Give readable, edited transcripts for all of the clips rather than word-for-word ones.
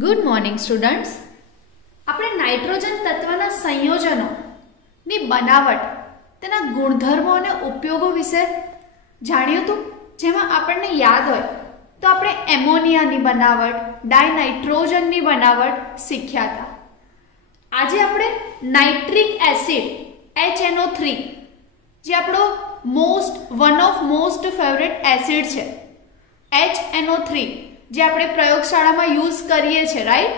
Good morning students. આપણે nitrogen તત્વના સંયોજનોની બનાવટ, તેના ગુણધર્મો અને ઉપયોગો વિશે જાણ્યું હતું. જેમાં આપણને યાદ હોય તો આપણે એમોનિયાની બનાવટ, ડાયનાઇટ્રોજનની બનાવટ શીખ્યા હતા. આજે આપણે નાઇટ્રિક એસિડ HNO3, જે આપણો one of most favourite acid છે, HNO3, જે આપણે પ્રયોગશાળામાં યુઝ કરીએ છીએ, રાઈટ?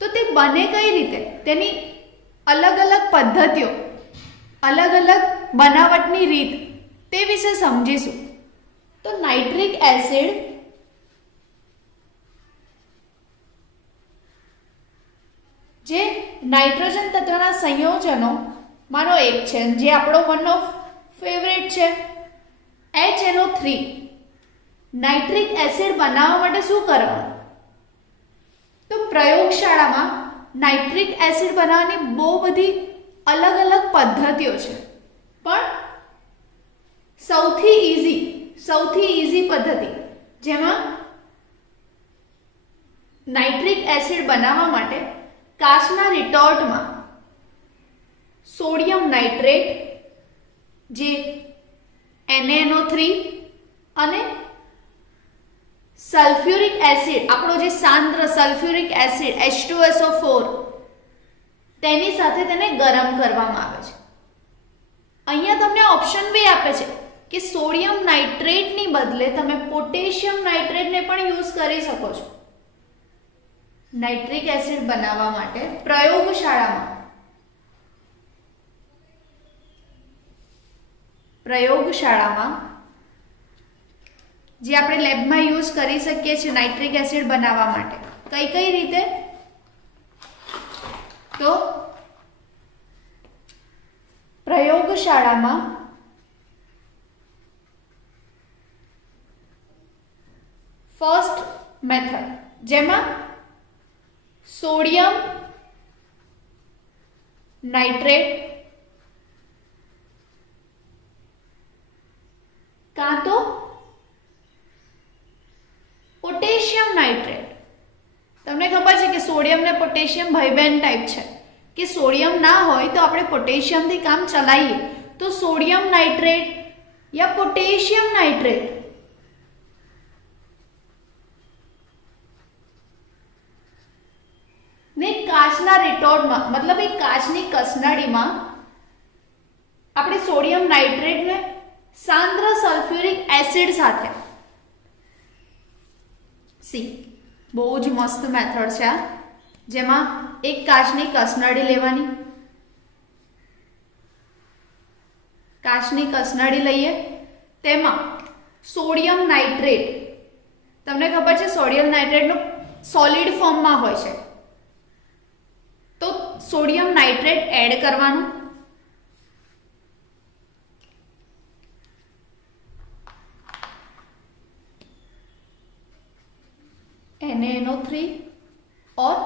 તો તે બને કઈ રીતે, તેની અલગ અલગ પદ્ધતિઓ, અલગ અલગ બનાવટની રીત, તે વિશે સમજીશું. તો નાઇટ્રિક એસિડ જે નાઇટ્રોજન તત્વના સંયોજનોમાંનો એક છે, જે આપણો વન ઓફ ફેવરેટ છે, HNO3. નાઇટ્રિક એસિડ બનાવવા માટે શું કરવાનું? તો પ્રયોગશાળામાં નાઇટ્રિક એસિડ બનાવવાની બહુ બધી અલગ અલગ પદ્ધતિઓ છે, પણ સૌથી ઈઝી પદ્ધતિ, જેમાં નાઇટ્રિક એસિડ બનાવવા માટે કાચના રિટોર્ટમાં સોડિયમ નાઇટ્રેટ, જે NaNO3, અને સલ્ફ્યુરિક એસિડ, આપણો જે સાંદ્ર સલ્ફ્યુરિક એસિડ H2SO4, તેની સાથે તેને ગરમ કરવામાં આવે છે. અહીંયા તમને ઓપ્શન બી આપે છે કે સોડિયમ નાઇટ્રેટની બદલે તમે પોટેશિયમ નાઇટ્રેટને પણ યુઝ કરી શકો છો. નાઇટ્રિક એસિડ બનાવવા માટે પ્રયોગશાળામાં જે આપણે લેબમાં યુઝ કરી શકીએ છીએ નાઇટ્રિક એસિડ બનાવવા માટે, કઈ રીતે? તો પ્રયોગશાળામાં ફર્સ્ટ મેથડ, જેમાં સોડિયમ નાઇટ્રેટ કાં તો પોટેશિયમ નાઇટ્રેટ. તમને ખબર છે કે સોડિયમ ને પોટેશિયમ ભાઈ બહેન ટાઈપ છે, કે સોડિયમ ના હોય તો આપણે પોટેશિયમથી કામ ચલાવીએ, તો સોડિયમ નાઇટ્રેટ યા પોટેશિયમ નાઇટ્રેટ. ને કાચના રિટોર્ટમાં, મતલબ એક કાચની કસનળીમાં આપણે સોડિયમ નાઇટ્રેટને સાંદ્ર સલ્ફ્યુરિક એસિડ સાથે, બહુ જ મસ્ત મેથડ છે આ, જેમાં એક કાચની કસનળી લેવાની, કાચની કસનળી લઈએ, તેમાં સોડિયમ નાઇટ્રેટ, તમને ખબર છે સોડિયમ નાઇટ્રેટનું સોલિડ ફોર્મમાં હોય છે, તો સોડિયમ નાઇટ્રેટ એડ કરવાનું. NaNO3 और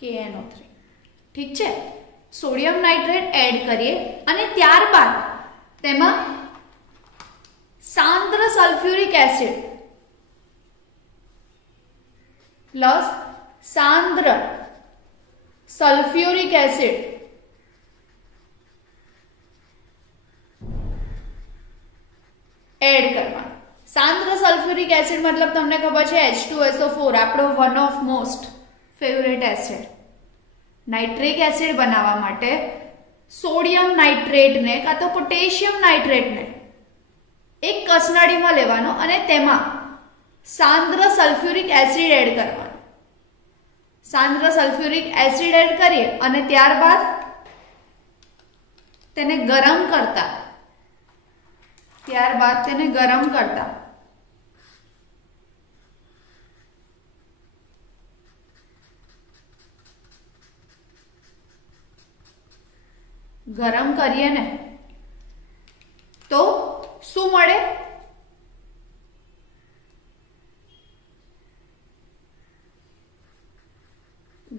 KNO3. ઠીક છે, સોડિયમ નાઇટ્રેટ એડ કરીએ અને ત્યારબાદ તેમાં સાંદ્ર સલ્ફ્યુરિક એસિડ પ્લસ સાંદ્ર સલ્ફ્યુરિક એસિડ એડ કરવાનું. સાંદ્ર સલ્ફ્યુરિક એસિડ મતલબ તમને ખબર છે H2SO4, આપણો one of most favourite acid. Nitric acid બનાવવા માટે સોડિયમ નાઇટ્રેટને કાં તો પોટેશિયમ નાઇટ્રેટને એક કસનળીમાં લેવાનો અને તેમાં સાંદ્ર સલ્ફ્યુરિક એસિડ એડ કરવાનો. સાંદ્ર સલ્ફ્યુરિક એસિડ એડ કરીએ અને ત્યારબાદ તેને ગરમ કરતા ગરમ કરીએ ને તો શું મળે?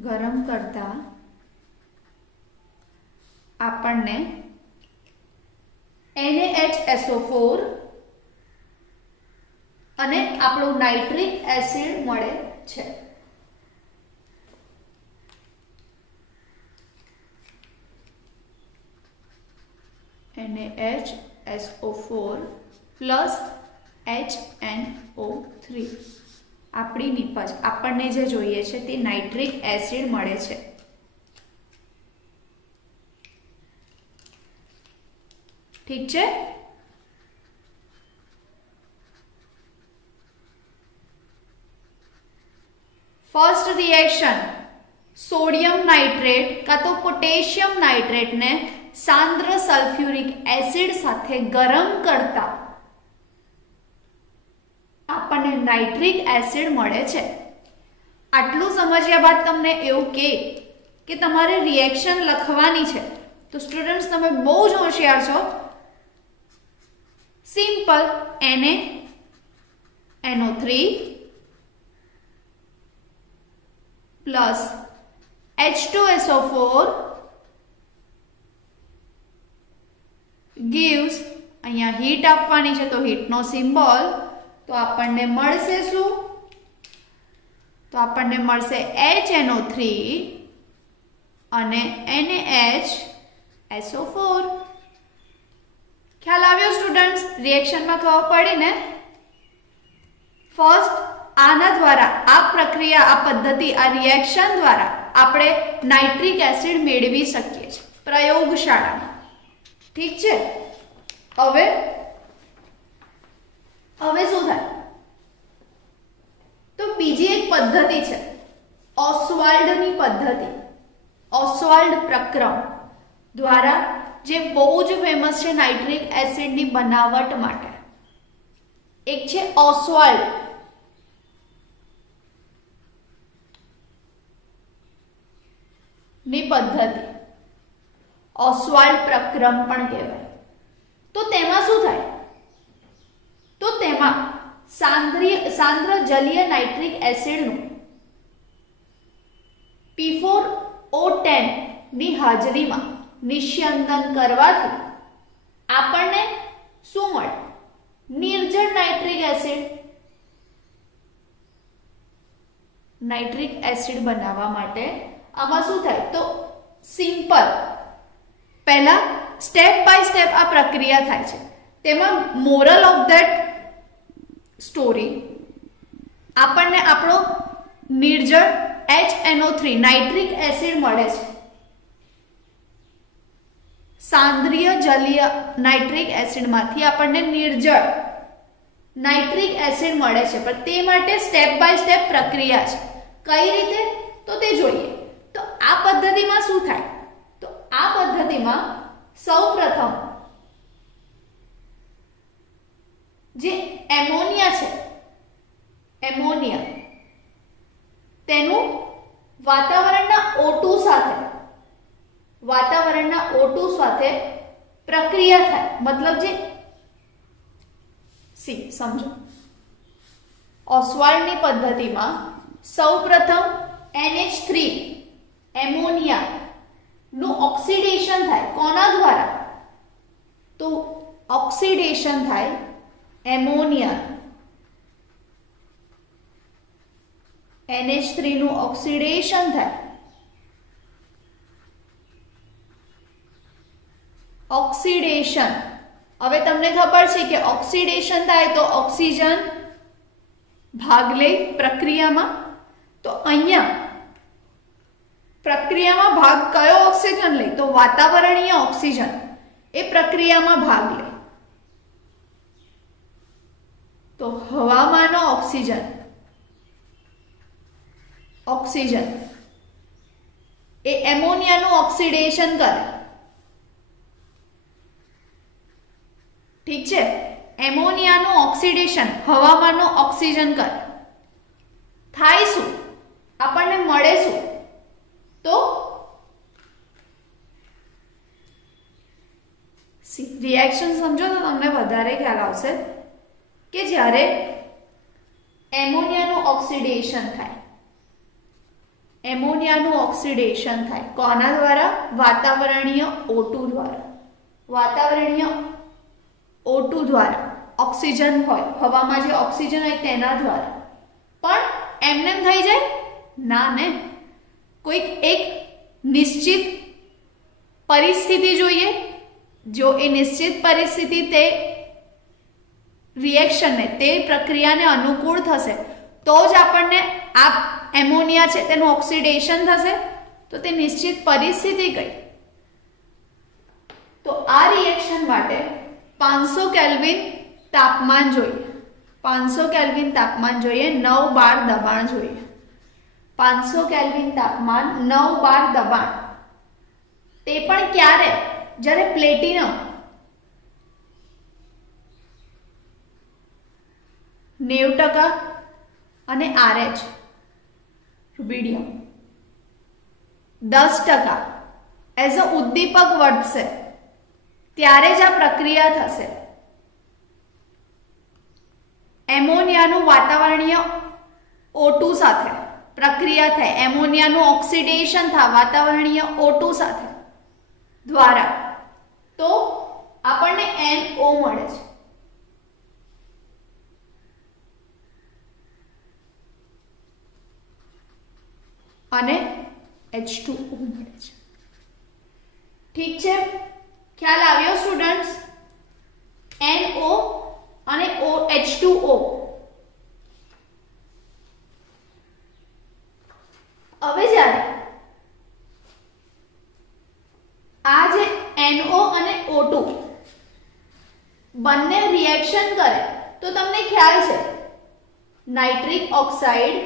ગરમ કરતા આપણને NaHSO4 અને આપણું નાઇટ્રિક એસિડ મળે છે. NaHSO4 પ્લસ HNO3 આપણી નિપજ આપણને જે જોઈએ છે તે નાઇટ્રિક એસિડ મળે છે. ઠીક છે. ફર્સ્ટ રિએક્શન સોડિયમ નાઇટ્રેટ કાં તો પોટેશિયમ નાઇટ્રેટ ને સાંદ્ર સલ્ફ્યુરિક એસિડ સાથે ગરમ કરતા આપણને નાઇટ્રિક એસિડ મળે છે. આટલું સમજ્યા બાદ તમને એવું કે તમારે રિએક્શન લખવાની છે તો સ્ટુડન્ટ્સ તમે બહુ જ હોશિયાર છો. Simple NaNO3 plus H2SO4 gives અહીંયા હીટ આપવાની છે તો હીટનો સિમ્બોલ તો આપણને મળશે શું? તો આપણને મળશે HNO3 અને NaHSO4. ખ્યાલ આવ્યો સ્ટુડન્ટ્સ? રિએક્શનમાં ખબર પડી ને? ફર્સ્ટ આના દ્વારા આ પ્રક્રિયા આ પદ્ધતિ આ રિએક્શન દ્વારા આપણે નાઇટ્રિક એસિડ મેળવી શકીએ છીએ પ્રયોગશાળામાં. ઠીક છે. હવે શું થાય? તો બીજી એક પદ્ધતિ છે ઓસ્વાલ્ડની પદ્ધતિ. ઓસ્વાલ્ડ પ્રક્રમ દ્વારા જે બહુ જ ફેમસ છે નાઇટ્રિક એસિડની બનાવટ માટે. એક છે ઓસ્વાલ્ડ ની પદ્ધતિ, ઓસ્વાલ્ડ પ્રક્રમ પણ કહેવાય. તો તેમાં શું થાય? તો તેમાં સાંદ્ર જલીય નાઇટ્રિક એસિડનું P4O10 ની હાજરીમાં નિસ્યંદન કરવાથી આપણને શું મળે? નિર્જળ નાઇટ્રિક એસિડ. નાઇટ્રિક એસિડ બનાવવા માટે આમાં શું થાય? તો સિમ્પલ પહેલા સ્ટેપ બાય સ્ટેપ આ પ્રક્રિયા થાય છે. તેમાં મોરલ ઓફ ધેટ સ્ટોરી આપણને આપણો નિર્જળ HNO3 નાઇટ્રિક એસિડ મળે છે. સાંદ્રીય જલીય નાઇટ્રિક એસિડમાંથી આપણને નિર્જળ નાઇટ્રિક એસિડ મળે છે, પણ તે માટે સ્ટેપ બાય સ્ટેપ પ્રક્રિયા છે. કઈ રીતે? તો તે જોઈએ. તો આ પદ્ધતિમાં શું થાય? તો આ પદ્ધતિમાં સૌપ્રથમ જે એમોનિયા છે, એમોનિયા તેનું વાતાવરણના O2 સાથે પ્રક્રિયા થાય. મતલબ જે સમજો ઓસ્વાલ્ડની પદ્ધતિમાં સૌપ્રથમ NH3 એમોનિયા નું ઓક્સિડેશન થાય. કોના દ્વારા? તો ઓક્સિડેશન થાય એમોનિયા NH3 નું ઓક્સિડેશન થાય. ઓક્સિડેશન હવે તમને ખબર છે કે ઓક્સિડેશન થાય તો ઓક્સિજન ભાગ લે પ્રક્રિયામાં. તો અહીંયા પ્રક્રિયામાં ભાગ કયો ઓક્સિજન લે? તો વાતાવરણીય ઓક્સિજન એ પ્રક્રિયામાં ભાગ લે. તો હવામાંનો ઓક્સિજન એ એમોનિયાનું ઓક્સિડેશન કરે. ઠીક છે. એમોનિયાનું ઓક્સિડેશન હવામાંનું ઓક્સિજન કરે. થાય શું? આપણને મળે શું? તો રિએક્શન સમજો તો તમને વધારે ખ્યાલ આવશે કે જ્યારે એમોનિયાનું ઓક્સિડેશન થાય, એમોનિયાનું ઓક્સિડેશન થાય કોના દ્વારા? વાતાવરણીય O2 દ્વારા. વાતાવરણીય O2 દ્વારા ઓક્સિજન હોય, હવામાં જે ઓક્સિજન હોય તેના દ્વારા, પણ એમને થઈ જાય ના ને, કોઈક એક નિશ્ચિત પરિસ્થિતિ જોઈએ, જો એ નિશ્ચિત પરિસ્થિતિ તે રિએક્શનને, તે પ્રક્રિયાને અનુકૂળ થશે તો જ આપણને આ એમોનિયા છે તેનું ઓક્સિડેશન થશે. તો તે નિશ્ચિત પરિસ્થિતિ કઈ? તો આ રિએક્શન માટે 500 કેલ્વિન તાપમાન જોઈએ, 500 કેલ્વિન તાપમાન જોઈએ, 9 બાર દબાણ જોઈએ. 500 કેલ્વિન તાપમાન, 9 બાર દબાણ. તે પણ ક્યારે? જ્યારે પ્લેટિનમ 90% અને RH રુબિડિયમ 10% એઝ અ ઉદ્દીપક વર્તશે ત્યારે જ આ પ્રક્રિયા થશે. એમોનિયાનું વાતાવરણીય O2 સાથે પ્રક્રિયા થાય, એમોનિયાનું ઓક્સિડેશન થાય વાતાવરણીય O2 સાથે દ્વારા, તો આપણને NO મળે છે. અને H2O મળે છે. ઠીક છે, ખ્યાલ આવ્યો સ્ટુડન્ટ્સ? NO અને H2O. હવે જ્યારે આ જે NO અને O2 બંને રિએક્શન કરે તો તમને ખ્યાલ છે નાઇટ્રિક ઓક્સાઇડ,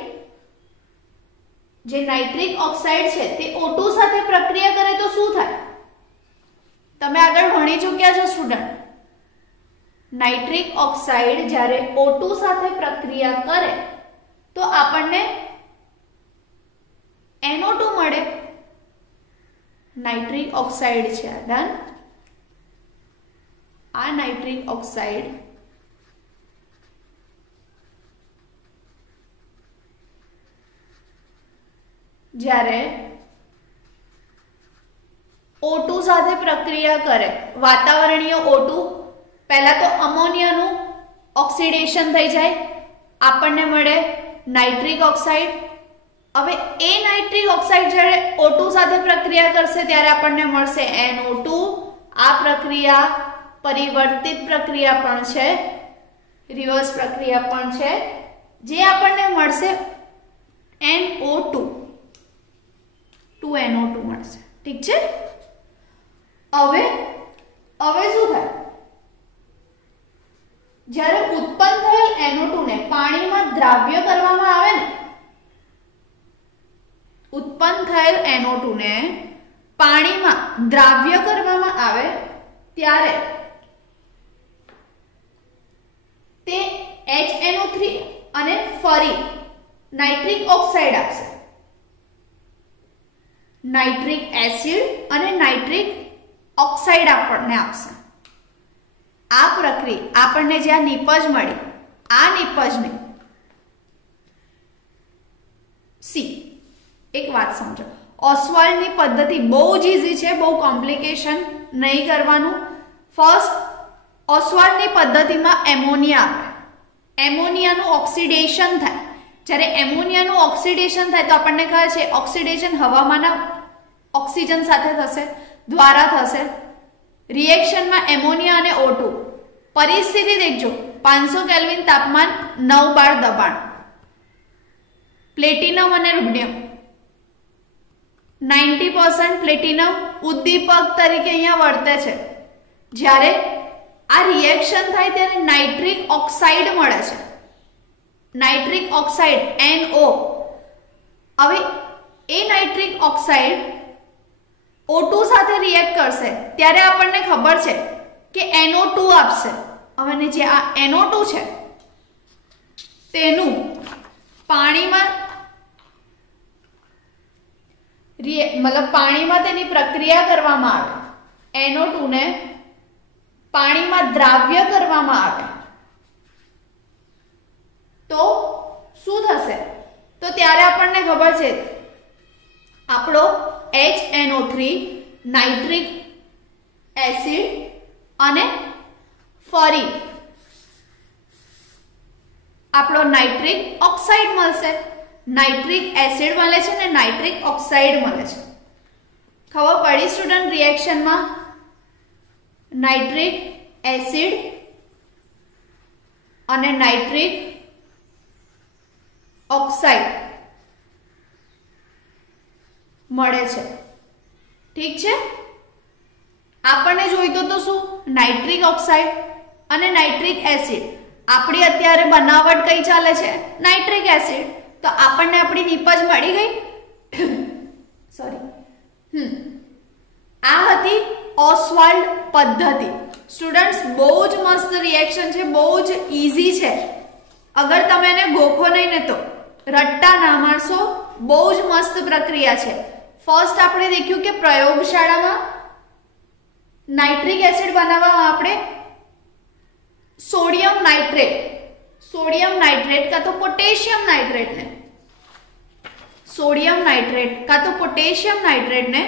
જે નાઇટ્રિક ઓક્સાઇડ છે તે O2 સાથે પ્રક્રિયા કરે તો શું થાય? તમે આગળ ભણી ચૂક્યા છો સ્ટુડન્ટ. નાઇટ્રિક ઓક્સાઇડ જ્યારે O2 સાથે પ્રક્રિયા કરે તો આપણને NO2 મળે. નાઇટ્રિક ઓક્સાઇડ છે ડન. આ નાઇટ્રિક ઓક્સાઇડ જ્યારે O2 સાથે પ્રક્રિયા કરે, વાતાવરણીય O2, પહેલા તો અમોનિયાનું ઓક્સિડેશન થઈ જાય, આપણને મળે નાઇટ્રિક ઓક્સાઇડ. હવે એ નાઇટ્રિક ઓક્સાઇડ જ્યારે O2 સાથે પ્રક્રિયા કરશે ત્યારે આપણને મળશે NO2. આ પ્રક્રિયા પરિવર્તિત પ્રક્રિયા પણ છે, રિવર્સ પ્રક્રિયા પણ છે, જે આપણને મળશે NO2, 2NO2 મળશે. ઠીક છે. હવે શું થાય? જ્યારે ઉત્પન્ન થયેલ NO2 ને પાણીમાં દ્રાવ્ય કરવામાં આવે ને, ઉત્પન્ન થયેલ NO2 ને પાણીમાં દ્રાવ્ય કરવામાં આવે ત્યારે તે HNO3 અને ફરી નાઇટ્રિક ઓક્સાઇડ આપશે, નાઇટ્રિક એસિડ અને નાઇટ્રિક ઓક્સાઇડ આપણને આપશે. આ પ્રક્રિયા આપણને જે આ નિપજ મળી, આ નિપજને સી, એક વાત સમજો, ઓસ્વાલ્ડની પદ્ધતિ બહુ જ ઈઝી છે, બહુ કોમ્પ્લિકેશન નહીં કરવાનું. ફર્સ્ટ ઓસ્વાલ્ડની પદ્ધતિમાં એમોનિયા આવે, એમોનિયાનું ઓક્સિડેશન થાય. જ્યારે એમોનિયાનું ઓક્સિડેશન થાય તો આપણને કહે છે ઓક્સિડેશન હવામાંના ઓક્સિજન સાથે થશે, દ્વારા થશે. રિએક્શનમાં એમોનિયા અને O2, પરિસ્થિતિ દેખજો, 500 કેલ્વિન તાપમાન, 9 બાર દબાણ, પ્લેટિનમ અને રુબિડિયમ, 90% પ્લેટિનમ ઉદ્દીપક તરીકે અહીંયા વર્તે છે. જ્યારે આ રિએક્શન થાય ત્યારે નાઇટ્રિક ઓક્સાઇડ મળે છે, નાઇટ્રિક ઓક્સાઇડ NO. હવે એ નાઇટ્રિક ઓક્સાઇડ O2 સાથે રિએક્ટ કરશે ત્યારે આપણને ખબર છે કે NO2 આપશે. હવે જે આ NO2 છે તેનું પાણીમાં પાણીમાં તેની પ્રક્રિયા કરવામાં આવે, NO2 ને પાણીમાં દ્રાવ્ય કરવામાં આવે તો શું થશે? તો ત્યારે આપણને ખબર છે આપણો HNO3, નાઇટ્રિક એસિડ અને ફરી આપણો નાઇટ્રિક ઓક્સાઇડ મળશે. નાઇટ્રિક એસિડ મળે છે ને નાઇટ્રિક ઓક્સાઇડ મળે છે. ખબર પડી સ્ટુડન્ટ રિએક્શનમાં? નાઇટ્રિક એસિડ અને નાઇટ્રિક ઓક્સાઇડ મળે છે. ઠીક છે. આપણને જોઈતો તો શું? નાઇટ્રિક ઓક્સાઇડ અને નાઇટ્રિક એસિડ. આપણી અત્યારે બનાવટ કઈ ચાલે છે? Nitric acid. તો આપણને આપણી નિપજ મળી ગઈ. સોરી. આ હતી ઓસ્વાલ્ડ પદ્ધતિ. સ્ટુડન્ટ્સ બહુ જ મસ્ત રિએક્શન છે, બહુ જ ઈઝી છે. અગર તમે એને ગોખો નહીં ને તો રટ્ટા ના મારશો. બહુ જ મસ્ત પ્રક્રિયા છે. ફર્સ્ટ આપણે દેખ્યું કે પ્રયોગશાળામાં નાઇટ્રિક એસિડ બનાવવામાં આપણે સોડિયમ નાઇટ્રેટ કાં તો પોટેશિયમ નાઇટ્રેટને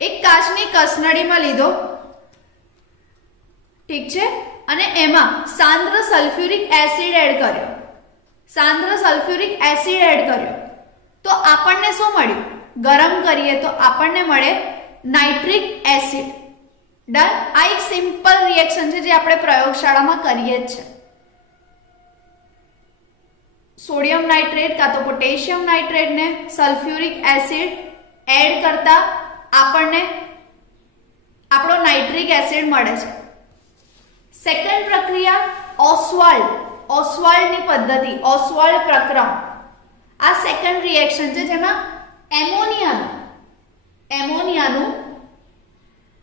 એક કાચની કસનળીમાં લીધો. ઠીક છે. અને એમાં સાંદ્ર સલ્ફ્યુરિક એસિડ એડ કર્યો. તો આપણને શું મળ્યું? ગરમ કરીએ તો આપણને મળે નાઇટ્રિક એસિડ. ડન. આ એક સિમ્પલ રિએક્શન છે જે આપણે પ્રયોગશાળામાં કરીએ જ છે. સોડિયમ નાઇટ્રેટ કાં તો પોટેશિયમ નાઇટ્રેટને સલ્ફ્યુરિક એસિડ એડ કરતા આપણને આપણો નાઇટ્રિક એસિડ મળે છે. સેકન્ડ પ્રક્રિયા ઓસ્વાલ્ડની પદ્ધતિ, ઓસ્વાલ્ડ પ્રક્રમ. આ સેકન્ડ રિએક્શન છે જેમાં એમોનિયાનું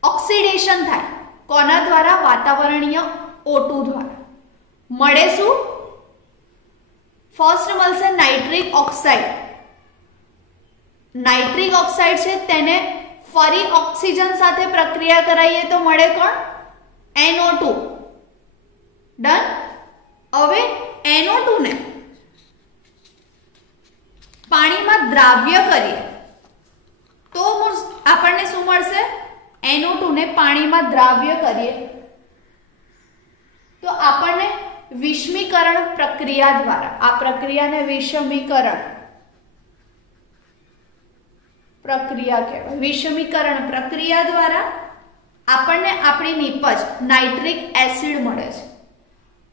ઓક્સિડેશન થાય. કોના દ્વારા? વાતાવરણીય O2 દ્વારા. મળે શું? ફર્સ્ટ મળશે નાઇટ્રિક ઓક્સાઇડ છે તેને ફરી ઓક્સિજન સાથે પ્રક્રિયા કરાવીએ તો મળે કોણ? NO2. ડન. હવે NO2 ને પાણીમાં દ્રાવ્ય કરીએ તો આપણને શું મળશે? NO2 ને પાણીમાં દ્રાવ્ય કરીએ તો આપણને વિષમીકરણ પ્રક્રિયા દ્વારા, આ પ્રક્રિયાને વિષમીકરણ પ્રક્રિયા કહેવાય. વિષમીકરણ પ્રક્રિયા દ્વારા આપણને આપણી નિપજ નાઇટ્રિક એસિડ મળે છે.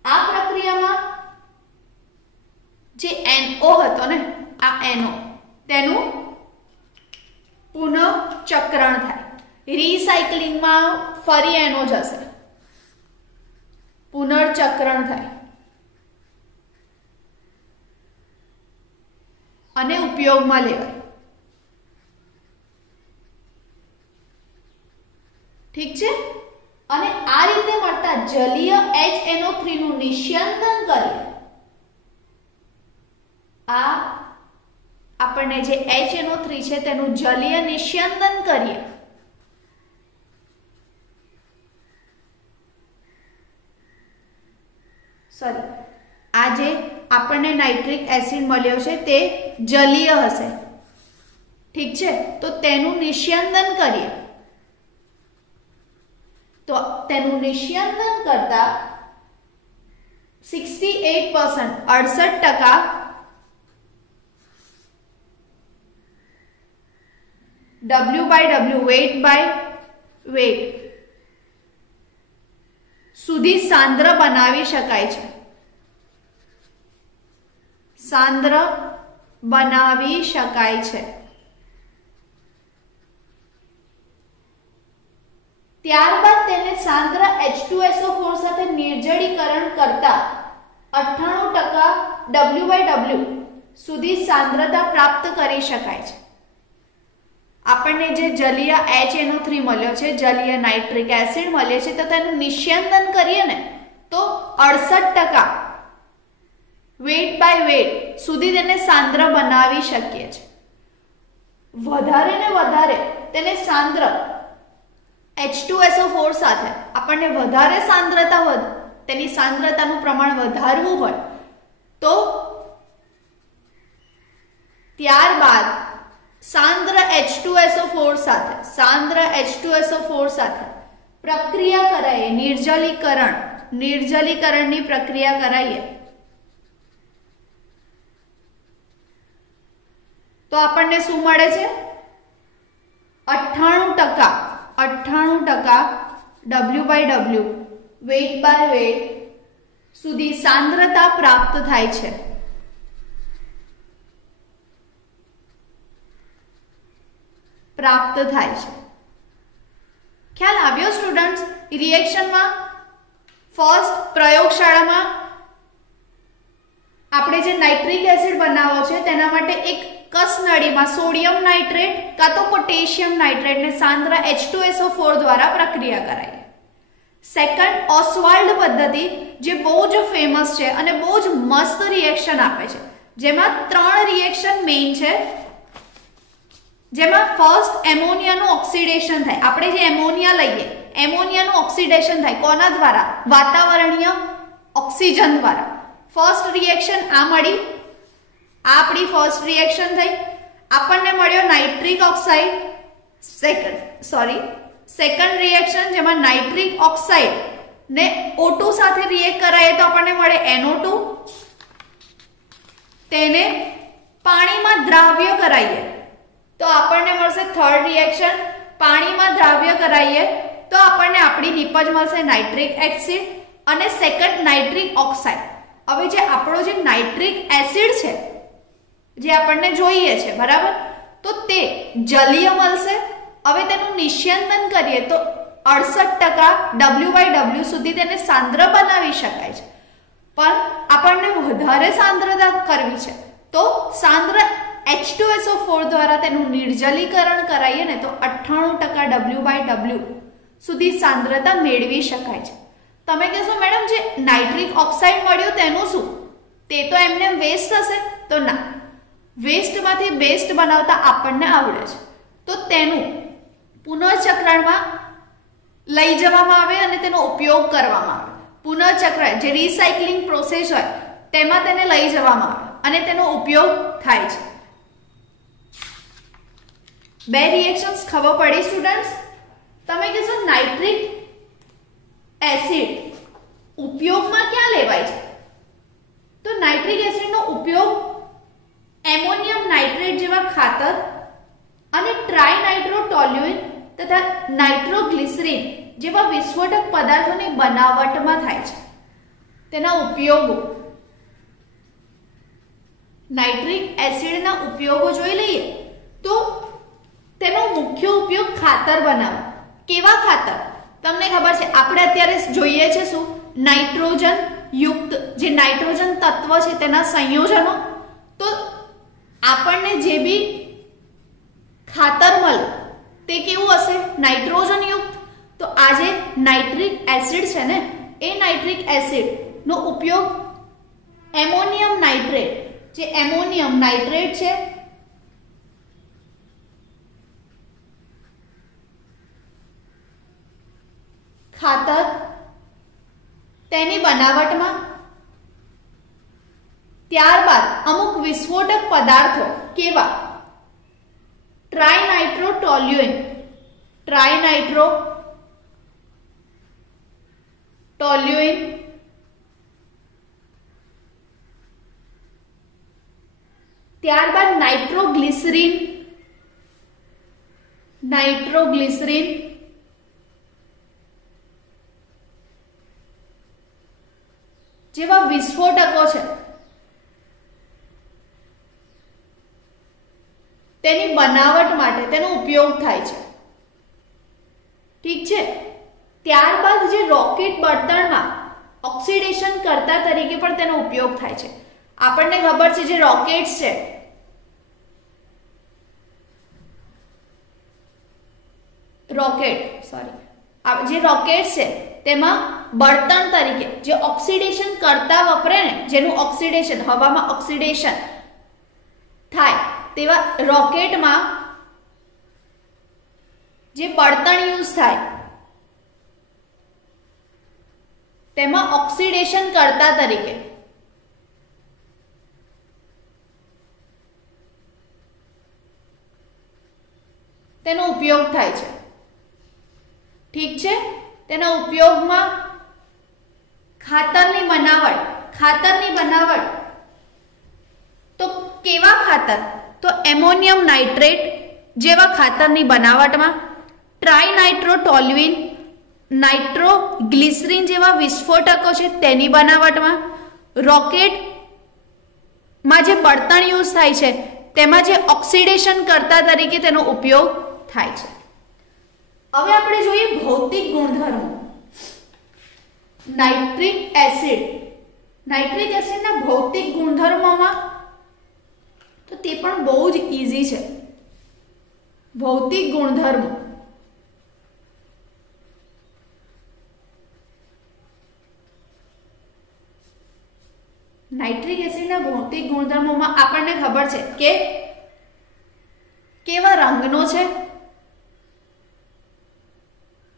આ પ્રક્રિયામાં જે NO હતો ને, આ NO તેનું પુનઃચક્રણ થાય. રિસાયકલિંગમાં ફરી NO જશે, પુનર્ચક્રણ થાય અને ઉપયોગમાં લેવાય. ઠીક છે. અને આ રીતે મળતા જલીય HNO3 નું નિસ્યંદન કરીએ. આ આપણને જે HNO3 છે તેનું જલીય નિસ્યંદન કરીએ આ જે આપણને નાઇટ્રિક એસિડ મળ્યો છે તે જલીય હશે. ઠીક છે. તો તેનું નિસ્યંદન કરીએ તો તેનું નિસ્યંદન કરતા 68% W/W weight સુધી સાંદ્ર બનાવી શકાય છે. ત્યારબાદ તેને સાંદ્ર H2SO4 સાથે નિર્જલીકરણ કરતા 98% W/W સુધી સાંદ્રતા પ્રાપ્ત કરી શકાય છે. આપણને જે જલીય HNO3 મળ્યો છે, જલીય નાઇટ્રિક એસિડ મળે છે, તો તેનું નિસ્યંદન કરીએ ને તો 68% weight સુધી તેને સાંદ્ર બનાવી શકીએ છીએ. વધારે ને વધારે તેને સાંદ્ર H2SO4 સાથે આપણને વધારે સાંદ્રતા તેની સાંદ્રતાનું પ્રમાણ વધારવું હોય તો ત્યારબાદ સાંદ્ર H2SO4 સાથે પ્રક્રિયા કરાઈએ, નિર્જલીકરણની પ્રક્રિયા કરાઈએ તો આપણને શું મળે છે? 98% W/W વેટ બાય વેટ સુધી સાંદ્રતા પ્રાપ્ત થાય છે. ખ્યાલ આવ્યો સ્ટુડન્ટ્સ? રિએક્શનમાં ફર્સ્ટ પ્રયોગશાળામાં આપણે જે નાઇટ્રિક એસિડ બનાવવો છે તેના માટે એક કસનળીમાં સોડિયમ નાઇટ્રેટ કાં તો પોટેશિયમ નાઇટ્રેટ ને સાંદ્ર H2SO4 દ્વારા પ્રક્રિયા કરાય. સેકન્ડ ઓસ્વાલ્ડ પદ્ધતિ જે બહુ જ ફેમસ છે અને બહુ જ મસ્ત રિએક્શન આપે છે, જેમાં 3 રિએક્શન મેઇન છે. જેમાં ફર્સ્ટ એમોનિયાનું ઓક્સિડેશન થાય. આપણે જે એમોનિયા લઈએ, એમોનિયાનું ઓક્સિડેશન થાય કોના દ્વારા? વાતાવરણીય ઓક્સિજન દ્વારા. ફર્સ્ટ રિએક્શન આ મળી, આ આપણી ફર્સ્ટ રિએક્શન થઈ. આપણને મળ્યો નાઇટ્રિક ઓક્સાઇડ. સેકન્ડ રિએક્શન જેમાં નાઇટ્રિક ઓક્સાઇડ ને O2 સાથે રિએક્ટ કરાય તો આપણને મળે NO2. તેને પાણીમાં દ્રાવ્ય કરાઈએ તો આપણને મળશે થર્ડ રિએક્શન. પાણીમાં દ્રાવ્ય કરાઈએ તો આપણને આપણી નિપજ મળશે નાઇટ્રિક એસિડ અને સેકન્ડ નાઇટ્રિક ઓક્સાઇડ. હવે જે આપણો જે નાઇટ્રિક એસિડ છે જે આપણને જોઈએ છે, બરાબર, તો તે જલીય મળશે. હવે તેનું નિસ્યંદન કરીએ તો 68% W/W સુધી તેને સાંદ્ર બનાવી શકાય છે. પણ આપણને વધારે સાંદ્રતા કરવી છે તો સાંદ્ર H2SO4 દ્વારા તેનું નિર્જલીકરણ કરાઈએ ને તો 98% W/W સુધી સાંદ્રતા મેળવી શકાય છે. તમે કહેશો મેડમ જે નાઇટ્રિક ઓક્સાઇડ મળ્યું તેનું શું? તે તો એમને વેસ્ટ થશે? તો ના, વેસ્ટમાંથી બેસ્ટ બનાવતા આપણને આવડે છે. તો તેનું પુનઃચક્રણમાં લઈ જવામાં આવે અને તેનો ઉપયોગ કરવામાં આવે. પુનઃચક્રણ જે રિસાયકલિંગ પ્રોસેસ હોય તેમાં તેને લઈ જવામાં આવે અને તેનો ઉપયોગ થાય છે. 2 રિએક્શન્સ ખબર પડી સ્ટુડન્ટ્સ? તમે કહેશો નાઇટ્રિક એસિડ ઉપયોગમાં ક્યાં લેવાય છે? તો નાઇટ્રિક એસિડનો ઉપયોગ એમોનિયમ નાઇટ્રેટ જેવા ખાતર અને ટ્રાઇનાઇટ્રોટોલ્યુઇન તથા નાઇટ્રોગ્લિસરીન જેવા વિસ્ફોટક પદાર્થોની બનાવટમાં થાય છે. તેના ઉપયોગો, નાઇટ્રિક એસિડના ઉપયોગો જોઈ લઈએ તો તેનો મુખ્ય ઉપયોગ ખાતર બનાવવા. કેવા ખાતર? તમને ખબર છે આપણે અત્યારે જોઈએ છે શું? નાઇટ્રોજન યુક્ત જે નાઇટ્રોજન તત્વ છે તેના સંયોજનો. તો આપણને જે બી ખાતર મળે તે કેવું હશે? નાઇટ્રોજન યુક્ત. તો આ જે નાઇટ્રિક એસિડ છે ને એ નાઇટ્રિક એસિડ નો ઉપયોગ એમોનિયમ નાઇટ્રેટ, જે એમોનિયમ નાઇટ્રેટ છે ખાતર તેની બનાવટમાં, ત્યારબાદ અમુક વિસ્ફોટક પદાર્થો કેવા? ટ્રાઇનાઇટ્રોટોલ્યુઇન, ત્યારબાદ નાઇટ્રોગ્લિસરીન જેવા વિસ્ફોટકો છે તેની બનાવટ માટે તેનો ઉપયોગ થાય છે. ઠીક છે. ત્યારબાદ જે રોકેટ બળતણમાં ઓક્સિડેશન કરતા તરીકે પણ તેનો ઉપયોગ થાય છે. આપણને ખબર છે જે રોકેટ્સ છે જે રોકેટ્સ છે તેમાં બળતણ તરીકે જે ઓક્સિડેશન કરતા વપરાય ને, જેનું ઓક્સિડેશન હવામાં ઓક્સિડેશન થાય તેવા રોકેટમાં જે બળતણ યુઝ થાય તેમાં ઓક્સિડેશન કરતા તરીકે તેનો ઉપયોગ થાય છે. ઠીક છે. તેના ઉપયોગમાં ખાતરની બનાવટ તો કેવા ખાતર? તો એમોનિયમ નાઇટ્રેટ જેવા ખાતરની બનાવટમાં, ટ્રાઇનાઇટ્રોટોલ્યુઇન, નાઇટ્રોગ્લિસરીન જેવા વિસ્ફોટકો છે તેની બનાવટમાં, રોકેટમાં જે બળતણ યુઝ થાય છે તેમાં જે ઓક્સિડેશન કરતા તરીકે તેનો ઉપયોગ થાય છે. હવે આપણે જોઈએ ભૌતિક ગુણધર્મો. નાઇટ્રિક એસિડના ભૌતિક ગુણધર્મોમાં તો તે પણ બહુ જ ઈઝી છે. ભૌતિક ગુણધર્મો નાઇટ્રિક એસિડના ભૌતિક ગુણધર્મોમાં આપણને ખબર છે કે કેવા રંગનો છે,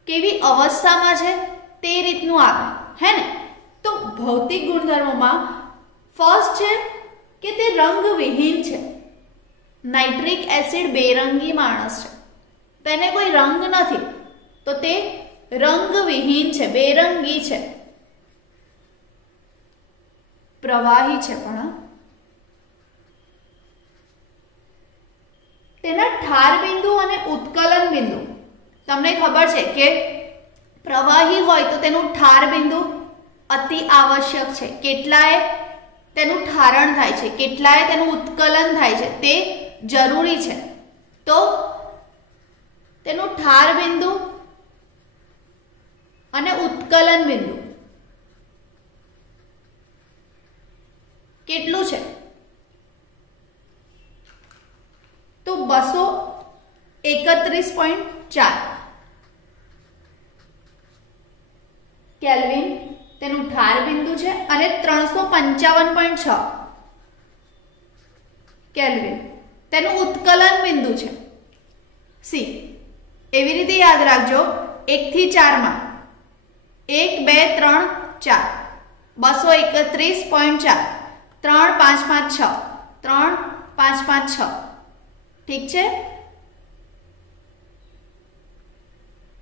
કેવી અવસ્થામાં છે તે રીતનું આવે, હે ને. તો ભૌતિક ગુણધર્મોમાં ફર્સ્ટ છે કે તે રંગવિહીન છે. નાઇટ્રિક એસિડ બેરંગી માણસ છે, તેને કોઈ રંગ નથી, તો તે રંગવિહીન છે, બેરંગી છે. પ્રવાહી છે પણ તેના ઠાર બિંદુ અને ઉત્કલન બિંદુ તમને ખબર છે કે પ્રવાહી હોય તો તેનું ઠાર બિંદુ અતિ આવશ્યક છે. કેટલાય તેનું ઠારણ થાય છે, કેટલાય તેનું ઉત્કલન થાય છે, તે જરૂરી છે. તો તેનું ઠાર બિંદુ અને ઉત્કલન બિંદુ કેટલું છે? તો 231.4 કેલ્વિન તેનું ઠાર બિંદુ છે અને 355.6 કેલ્વિન તેનું ઉત્કલન બિંદુ છે. સી એવી રીતે યાદ રાખજો, 1 થી 4 માં 1 2 3 4 231.4 3 5 5 6 3 5 5 6 ઠીક છે.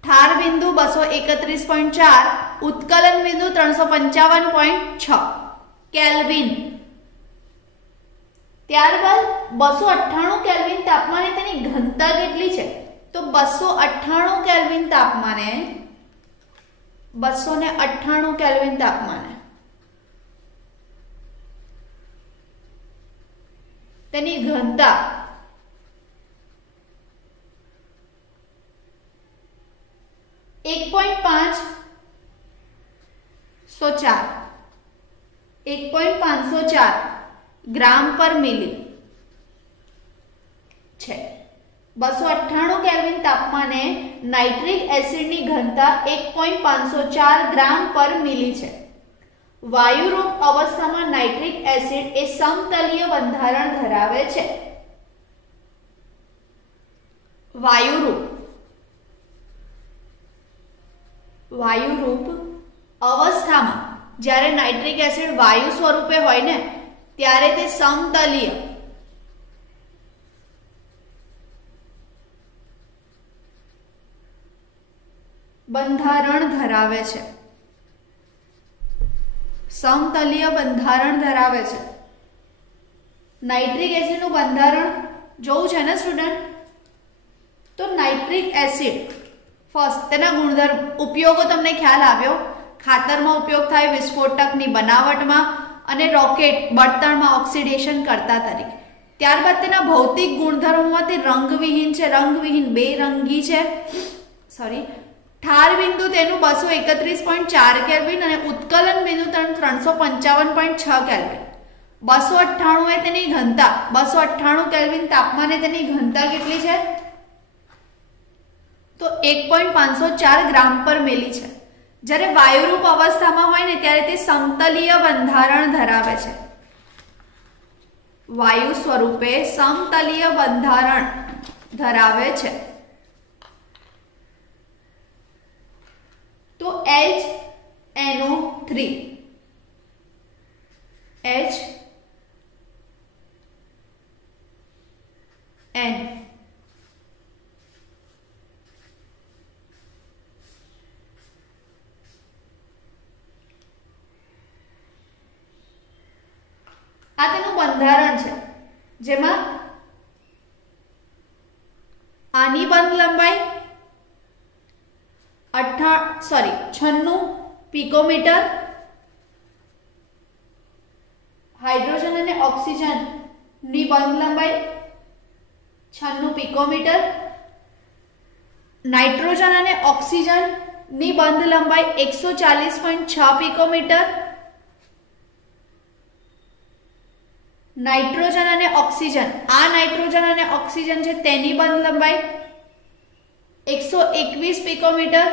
ઠાર બિંદુ 231.4, ઉત્કલન બિંદુ 355.6 કેલ્વિન. ત્યારબાદ 298 કેલ્વિન તાપમાને તેની ઘનતા કેટલી છે? તો 298 કેલ્વિન તાપમાને 298 કેલ્વિન તાપમાને તેની ઘનતા 1.504 ગ્રામ પર મિલી છે. 298 કેલ્વિન તાપમાને નાઇટ્રિક એસિડની ઘનતા 1.504 ગ્રામ પર મિલી છે. વાયુરૂપ અવસ્થામાં નાઇટ્રિક એસિડ એ સમતલીય બંધારણ ધરાવે છે. વાયુરૂપ અવસ્થામાં જ્યારે નાઇટ્રિક એસિડ વાયુ સ્વરૂપે હોય ને ત્યારે તે સમતલીય બંધારણ ધરાવે છે. સમતલીય બંધારણ ધરાવે છે. નાઇટ્રિક એસિડનું બંધારણ જોવું છે ને સ્ટુડન્ટ? તો નાઇટ્રિક એસિડ ફર્સ્ટ તેના ગુણધર્મ ઉપયોગો તમને ખ્યાલ આવ્યો. ખાતરમાં ઉપયોગ થાય, વિસ્ફોટકની બનાવટમાં અને રોકેટ બળતણમાં ઓક્સિડેશન કરતા તરીકે. ત્યારબાદ તેના ભૌતિક ગુણધર્મોમાં તે રંગવિહીન છે, રંગવિહીન બેરંગી છે. ઠાર બિંદુ તેનું 231.4 કેલ્વિન અને ઉત્કલન બિંદુ 355.6 કેલ્વિન. 298 એ તેની ઘનતા, 298 કેલ્વિન તાપમાને તેની ઘનતા કેટલી છે? તો 1.504 ગ્રામ પર મિલી છે. જ્યારે વાયુરૂપ અવસ્થામાં હોય ને ત્યારે તે સમતલીય બંધારણ ધરાવે છે. વાયુ સ્વરૂપે સમતલીય બંધારણ ધરાવે છે. તો HNO3 HN આ તેનું બંધારણ છે, જેમાં આની બંધ લંબાઈ 96 પિકોમીટર, હાઇડ્રોજન અને ઓક્સિજન ની બંધ લંબાઈ 96 પિકોમીટર, નાઇટ્રોજન અને ઓક્સિજન ની બંધ લંબાઈ 140.6 પિકોમીટર, નાઇટ્રોજન અને ઓક્સિજન, આ નાઇટ્રોજન અને ઓક્સિજન છે તેની બંધ લંબાઈ 121 પિકોમીટર,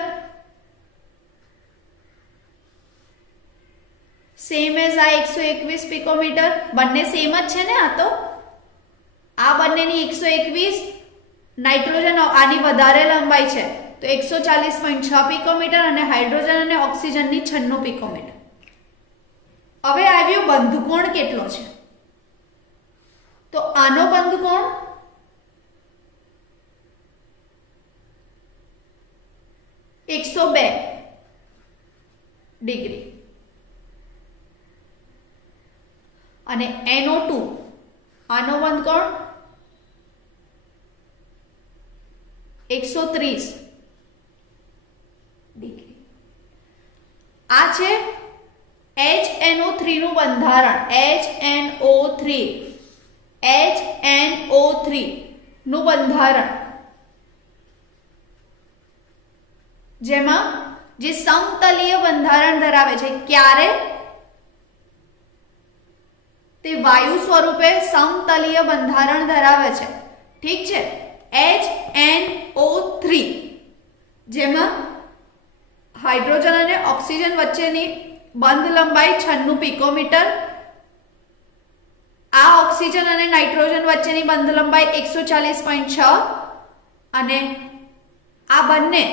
સેમ એઝ આ 121 પિકોમીટર, બંને સેમ જ છે ને, આ તો આ બંનેની 121, નાઇટ્રોજન આની વધારે લંબાઈ છે તો 140.6 પિકોમીટર અને હાઇડ્રોજન અને ઓક્સિજનની 96 પિકોમીટર. હવે આવ્યું બંધકોણ કેટલો છે, તો આનો બંધકોણ 102 ડિગ્રી અને NO2 આનો બંધકોણ 130 ડિગ્રી. આ છે HNO3 નું બંધારણ. HNO3 નું બંધારણ, જેમાં જે સમતલીય બંધારણ ધરાવે છે, ક્યારે તે વાયુ સ્વરૂપે સમતલીય બંધારણ ધરાવે છે. ઠીક છે, HNO3 જેમાં હાઇડ્રોજન અને ઓક્સિજન વચ્ચેની બંધ લંબાઈ 96 પિકોમીટર, આ ઓક્સિજન અને નાઇટ્રોજન વચ્ચેની બંધ લંબાઈ 140.6 અને આ બંને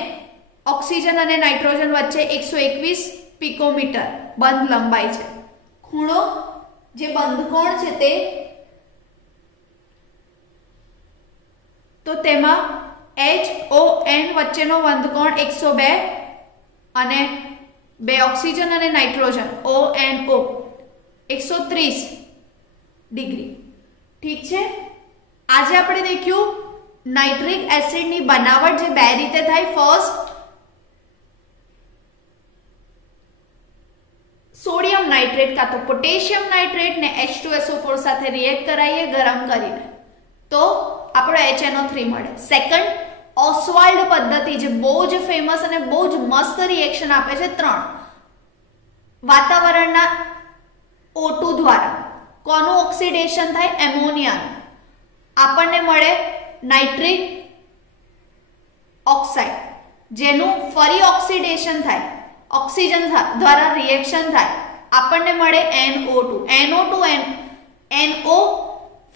ઓક્સિજન અને નાઇટ્રોજન વચ્ચે 121 પિકોમીટર બંધ લંબાઈ છે. ખૂણો જે બંધકોણ છે તે, તો તેમાં HON વચ્ચેનો બંધકોણ 102 અને બે ઓક્સિજન અને નાઇટ્રોજન ONO 130 ડિગ્રી. ઠીક છે, આજે આપણે દેખ્યું નાઇટ્રિક એસિડની બનાવટ જે બે રીતે થાય. ફર્સ્ટ સોડિયમ નાઇટ્રેટ કાં તો પોટેશિયમ નાઇટ્રેટ ને H2SO4 સાથે રિએક્ટ કરાવીએ ગરમ કરીને તો આપણો HNO3 મળે. સેકન્ડ ઓસ્વાલ્ડ પદ્ધતિ જે બહુ જ ફેમસ અને બહુ જ મસ્ત રિએક્શન આપે છે, 3 વાતાવરણના O2 દ્વારા કોનું ઓક્સિડેશન થાય, એમોનિયાનું, આપણને મળે નાઇટ્રિક ઓક્સાઇડ, જેનું ફરી ઓક્સિડેશન થાય, ઓક્સિજન દ્વારા રિએક્શન થાય, આપણને મળે NO2 NO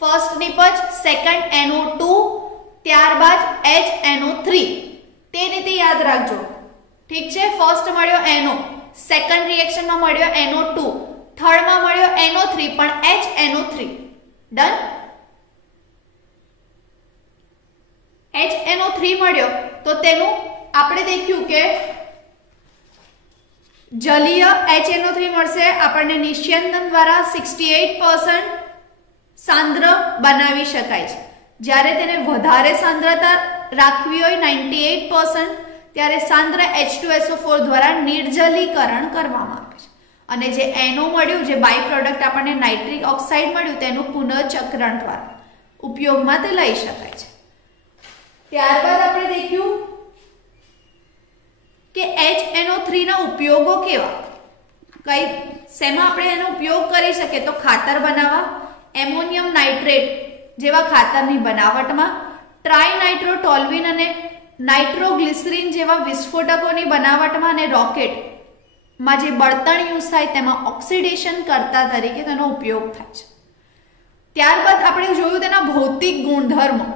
first નિપજ, second NO2, ત્યારબાદ HNO3. તે રીતે યાદ રાખજો. ઠીક છે, ફર્સ્ટ મળ્યો NO, સેકન્ડ રિએક્શનમાં મળ્યો NO2, થર્ડમાં મળ્યો NO3 પણ HNO3. ડન. HNO3 મળ્યો તો તેનું આપણે દેખ્યું કે જલીય HNO3 મળશે આપણને નિસ્યંદન દ્વારા 68% સાંદ્ર બનાવી શકાય છે. જ્યારે તેને વધારે સાંદ્રતા રાખવી હોય 98%, ત્યારે સાંદ્ર H2SO4 દ્વારા નિર્જલીકરણ કરવામાં આવે છે. અને જે NO મળ્યું, જે બાય પ્રોડક્ટ આપણને નાઇટ્રિક ઓક્સાઇડ મળ્યું, તેનું પુનઃચક્રણ દ્વારા ઉપયોગમાં તે લઈ શકાય છે. ત્યારબાદ આપણે દેખ્યું કે HNO3 ના ઉપયોગો કેવા, શેમાં આપણે એનો ઉપયોગ કરી શકીએ, તો ખાતર બનાવવા, એમોનિયમ નાઇટ્રેટ જેવા ખાતરની બનાવટમાં, ટ્રાઇનાઇટ્રોટોલ્યુએન અને નાઇટ્રોગ્લિસરીન જેવા વિસ્ફોટકોની બનાવટમાં અને રોકેટમાં જે બળતણ યુઝ થાય તેમાં ઓક્સિડેશન કરતા તરીકે તેનો ઉપયોગ થાય છે. ત્યારબાદ આપણે જોયું તેના ભૌતિક ગુણધર્મો.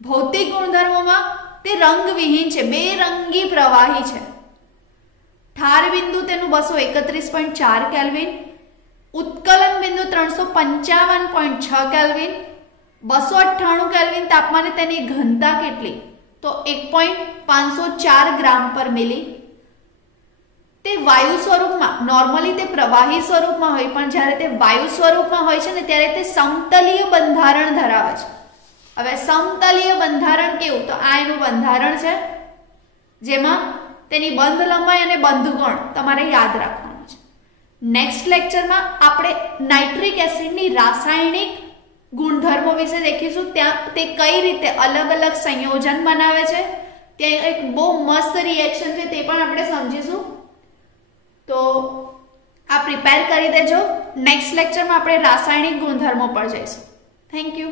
ભૌતિક ગુણધર્મોમાં તે રંગવિહીન છે, બેરંગી પ્રવાહી છે. ઠાર બિંદુ તેનું 231.4 કેલ્વિન, ઉત્કલન બિંદુ 355.6 કેલ્વિન, 298 કેલ્વિન તાપમાને તેની ઘનતા કેટલી, તો 1.504 ગ્રામ પર મિલી. તે વાયુ સ્વરૂપમાં, નોર્મલી તે પ્રવાહી સ્વરૂપમાં હોય, પણ જ્યારે તે વાયુ સ્વરૂપમાં હોય છે ને ત્યારે તે સમતલીય બંધારણ ધરાવે છે. હવે સમતલીય બંધારણ કેવું, તો આ એનું બંધારણ છે જેમાં તેની બંધ લંબાઈ અને બંધ ગુણ તમારે યાદ રાખવાનું છે. નેક્સ્ટ લેક્ચરમાં આપણે નાઇટ્રિક એસિડની રાસાયણિક ગુણધર્મો વિશે દેખીશું. ત્યાં તે કઈ રીતે અલગ અલગ સંયોજન બનાવે છે, ત્યાં એક બહુ મસ્ત રિએક્શન છે તે પણ આપણે સમજીશું. તો આ પ્રિપેર કરી દેજો. નેક્સ્ટ લેક્ચરમાં આપણે રાસાયણિક ગુણધર્મો પર જઈશું. Thank you.